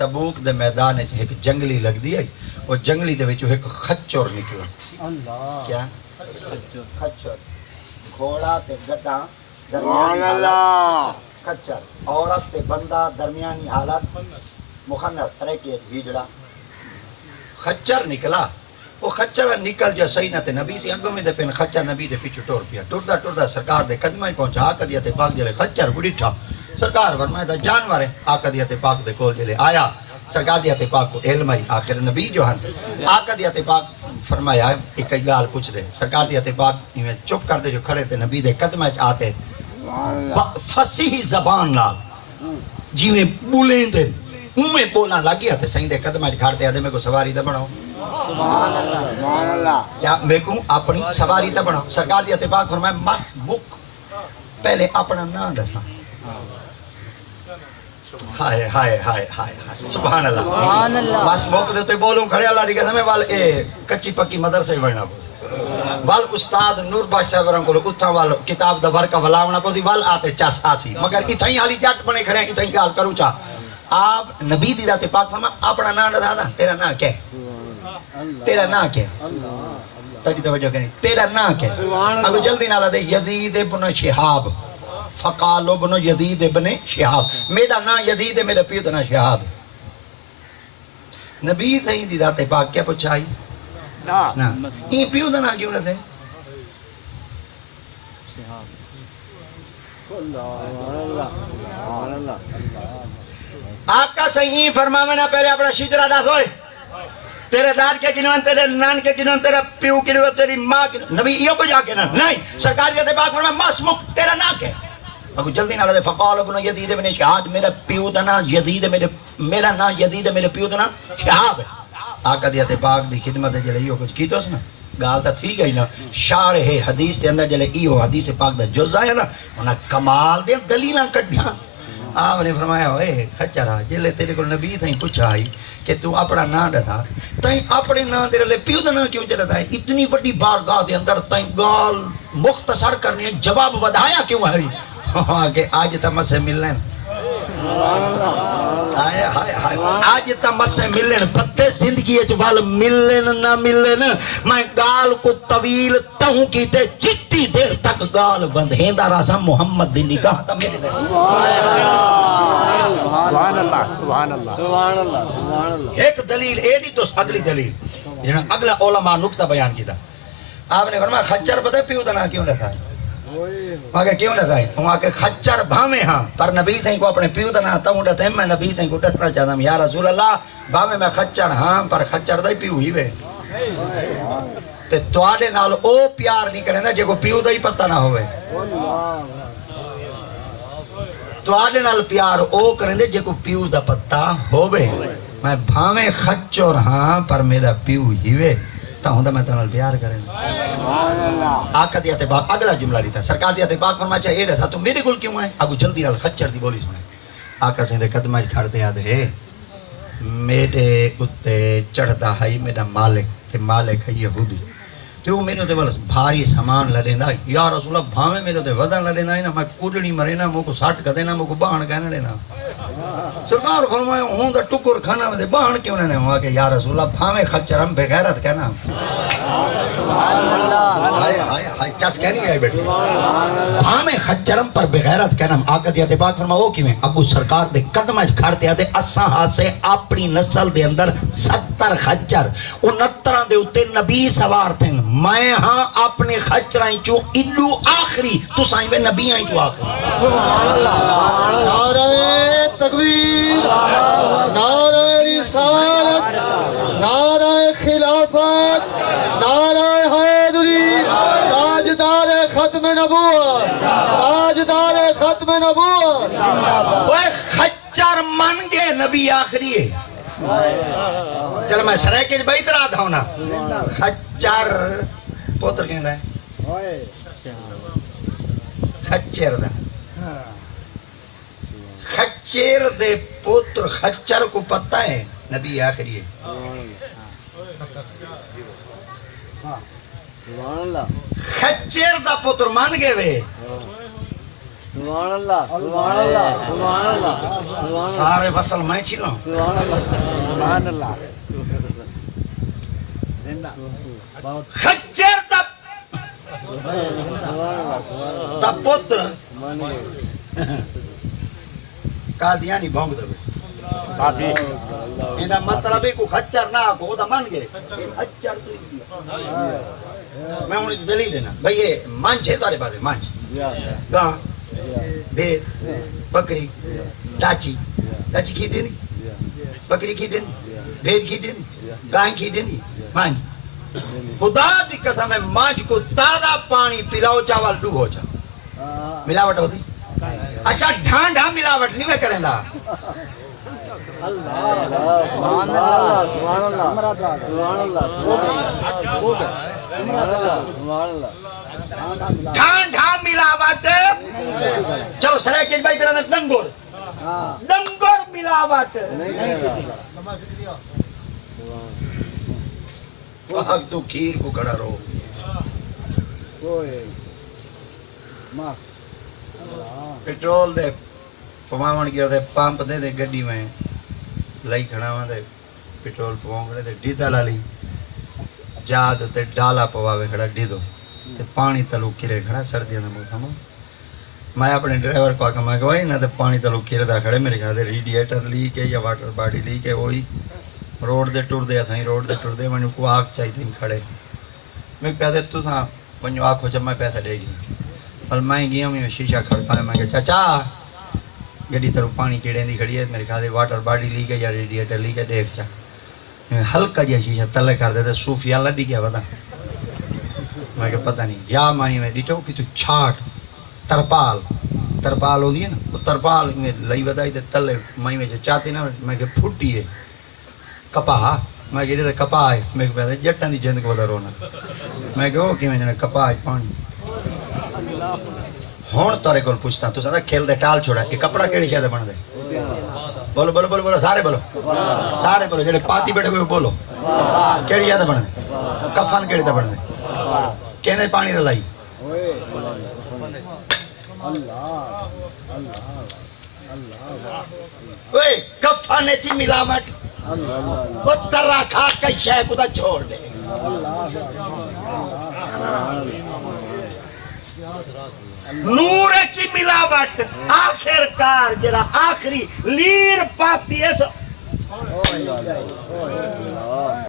تبوک دے میدان وچ ایک جنگلی لگدی ہے وہ جنگلی دے وچ ایک خچر نکلا اللہ کیا خچر گھوڑا تے گڈا سبحان اللہ خچر عورت تے بندہ درمیانی حالت مخنث سرے کے ہجڑا خچر نکلا وہ خچر نکل جو صحیح نہ تے نبی سی اگوں میں دے پن خچر نبی دے پیچھے ٹور پیا ٹردا ٹردا سرکار دے قدماں پہنچا آقا دی تے پاک جلے خچر بڑھا سرکار فرمایا دا جانور ہے آقا دی تے پاک دے کول جلے آیا سرکار دی تے پاک کو علم ہے آخر نبی جو ہیں آقا دی تے پاک فرمایا ایک گال پوچھ دے سرکار دی تے پاک ایویں چپ کر دے جو کھڑے تے نبی دے قدماں وچ آتے فصیح زبان نال جیویں بولیں دے اویں بولن لگ گیا تے سائیں دے قدماں وچ کھڑتے آدے میں کو سواری تے بناؤ سبحان اللہ سبحان اللہ کیا میں کو اپنی سواری تے بناؤ سرکار دی تے پاک فرمایا مس مک پہلے اپنا نام دسا ہائے ہائے ہائے ہائے سبحان اللہ بس موقع دے تے بولوں کھڑے اللہ دی قسم وال اے کچی پکی مدرسے وڑنا پوسی وال استاد نور بخش صاحب رنگ کو اتھا وال کتاب دا ورکا ولاونا پوسی وال آتے چاس آسی مگر اتھائی حالی جٹ بنے کھڑے ہیں اتھائی گال کروں چاہ آپ نبی دی ذات پاک فرما اپنا نام دادا تیرا نام کیا تیرا نام کیا تجھے توجہ کریں تیرا نام کیا اگو جلدی نالا دے یزید ابن شہاب فقال ابن یزید ابن شہاب میرا نام یزید ہے میرا پیو دنا شہاب نبی تھیں دی ذات پاک کیا پوچھائی نا یہ پیو دنا کیوں نہ تھے آقا صحیح فرماونا پہلے اپنا شجرہ ڈاس ہوئے تیرے ڈاڈ کے کنون تیرے نان کے کنون تیرے پیو کنون تیری ماں کنون نبی یہ کو جا کے نا نہیں سرکار جاتے پاک فرمایا مسمک تیرا نا کے اگر جلدی نہ لے فقال ابن یزید ابن شہاب میرا پیو دنا یزید میرا نا یزید میرے پیو دنا شہاب ہے آقا دیتے پاک دی خدمت جلے یہ کچھ کی تو اس نا گال تا تھی گئی نا شارح حدیث تے اندر جلے ایو حدیث پاک دا جز آیا نا انہا کمال دے دلیلاں کٹھیاں آپ نے فرمایا ہوئے خچرہ جلے تیرے کو نبی تھیں پوچھا آئی کہ تو اپنا نام رہا تائیں اپنے نام دے رہے پیو دا نام کیوں چلتا ہے اتنی وڈی بارگاہ دے اندر تائیں گال مختصر کرنی ہے جواب ودایا کیوں ہے کہ آج تا مجھ سے ملنے آج تا مجھ سے ملنے بتے زندگی اچوال ملنے نہ ملنے میں گال کو طویل تہوں کی تے جتنی دیر تک گال بند ہیندہ راسا محمد دی نگاہ تا میرے دے سبحان اللہ سبحان اللہ سبحان اللہ سبحان اللہ ایک دلیل ایڈی تو اگلی دلیل جنہاں اگلا علماء نکتہ بیان کی تھا آپ نے فرمایا خچر پتہ پیو دنا کیوں نہ تھا مگر کیوں نہ تھا وہاں کہ خچر بھامے ہاں پر نبی سے کو اپنے پیو دنا تا ہوں ڈھتے میں نبی سے کو ڈسنا چاہتا ہوں یا رسول اللہ بھامے میں خچر ہاں پر خچر دائی پیو ہی وے تے توڑے نال او پیار نہیں کریں دا جے کو پیو دائی پتہ نہ ہوئے توڑے نال پیار او کریں دے جے کو پیو دا پتہ ہوئے میں بھامے خچر ہاں پر میرا پیو ہی وے تا ہوں دا میں تنال پیار کریں آقا دیاتے پاک اگلا جملہ لیتا سرکار دیاتے پاک فرمایا چاہے ایڈا سا تو میرے گل کیوں آئے آگو جلدی نال خچر دی بولی سنے آقا سندے قدمہ کھڑتے آدھے میرے اتے چڑھتا ہے میرا مالک تے مالک ہے یہودی تو میرے تے بلس بھاری سامان لڑیں دا یا رسول اللہ بھامے میرے تے وزن لڑیں دا نا میں کوڑنی مرے نا مو کو ساٹھ کدے نا مو کو باہن کہنے لینا سرکار فرمایا ہوں دا ٹکر کھانا میں دے باہن کیوں نے ہوا کہ یا رسول اللہ بھامے خچر ہم بغیرت کہنا ہائے چس کہنی آئی بیٹھی بھامے خچرم پر بغیرت کہنا آقا دیاتے پاک فرمایا ہو کیویں اگو سرکار دے قدمہ کھڑتے آدھے اساں ہاتھ سے اپنی نسل دے اندر 70 خچر 69 دے اتے نبی سوار تھے میں ہاں اپنے خچرائیں چو اڈو آخری تو سائیں میں نبی آئیں چو آخری سبحان اللہ نعرہ تکبیر نعرہ رسالت نعرہ خلافت نعرہ حیدری تاجدار ختم نبوت تاجدار ختم نبوت وہ خچر من گئے نبی آخری ہے چل میں سرے کے بھائی ترہ تھا ہونا خچر پوتر کہندا ہے خچر دا خچر دے پوتر خچر کو پتہ ہے نبی آخری ہے خچر دا پوتر مان گئے وے سبحان اللہ سبحان اللہ سبحان اللہ سبحان اللہ سارے فصل میں چھینوں سبحان اللہ سبحان اللہ خچر تب پتر قادیانی بھونگ دے ایندا مطلب ہے کو خچر نہ کو دا من گئے خچر تو میں ہن دلیل لینا بھئی یہ مانچ ہے تارے پاس مانچ گاں بھیڑ بکری ڈاچی ڈاچی کی دینی بکری کی دینی بھیڑ کی دینی گائیں کی دینی مانچ خدا دی قسم ہے مانچ کو تازہ پانی پلاؤ چاول ڈوب ہو جا ملاوٹ ہوتی اچھا ڈھانڈا ملاوٹ نہیں میں کریں دا سبحان اللہ سبحان اللہ سبحان اللہ سبحان اللہ ڈھانڈا ملاوٹ چلو سرے کے بھائی تیرا ڈنگور ڈنگور ملاوٹ وقت تو کھیر کو کھڑا رہو پیٹرول دے پواون کیا دے پمپ دے دے گڈی میں لئی کھڑا ہوا دے پیٹرول پواون دے ڈیزل والی جاد تے ڈالا پواوے کھڑا ڈیدو تے پانی تلو کرے کھڑا سردیاں دا موسم میں اپنے ڈرائیور کو آکھا میں کہ وہی نہ تے پانی تلو کرے دا کھڑے میرے خیال دے ریڈیٹر لیک ہے یا واٹر باڈی لیک ہے وہی روڈ دے ٹر دے اسائیں روڈ دے ٹر دے میں کو آگ چاہی تھی کھڑے میں پیسے تو ساں ونجو آکھو جب میں پیسہ دے گی پر میں گیا میں شیشہ کھڑکا میں کہ چاچا گڈی طرف پانی کیڑے دی کھڑی ہے میرے خیال دے واٹر باڈی لیک ہے یا ریڈیٹر لیک ہے دیکھ چا ہلکا جہا شیشہ تلے کر دیتے صوفیہ لڈی گیا پتا میں کہ پتہ نہیں یا ماہی میں دیٹھو کہ تو چھاٹ ترپال ترپال ہو دی ہے نا وہ ترپال میں لئی بدائی تے تلے ماہی میں چاہتی نا میں کہ پھوٹی ہے کپاہ میں کہ دیتے کپاہ ہے میں کہ پیدا جٹاں دی جند کو بدا رونا میں کہ وہ کی میں جانا کپاہ ہے پانی ہون تورے کول پوچھتا تو سادہ کھیل دے ٹال چھوڑا یہ کپڑا کیڑی شاید بن دے بولو بولو بولو بولو سارے بولو جڑے پاتی بیٹھے ہوئے بولو کیڑی شاید بن دے کفن کیڑی تے بن دے کہنے پانی رلائی اوئے کفن چی ملاوٹ وہ ترہ کھا کئی شے کو تا چھوڑ دے نور چی ملاوٹ آخر کار جرا آخری لیر پاتی ہے سو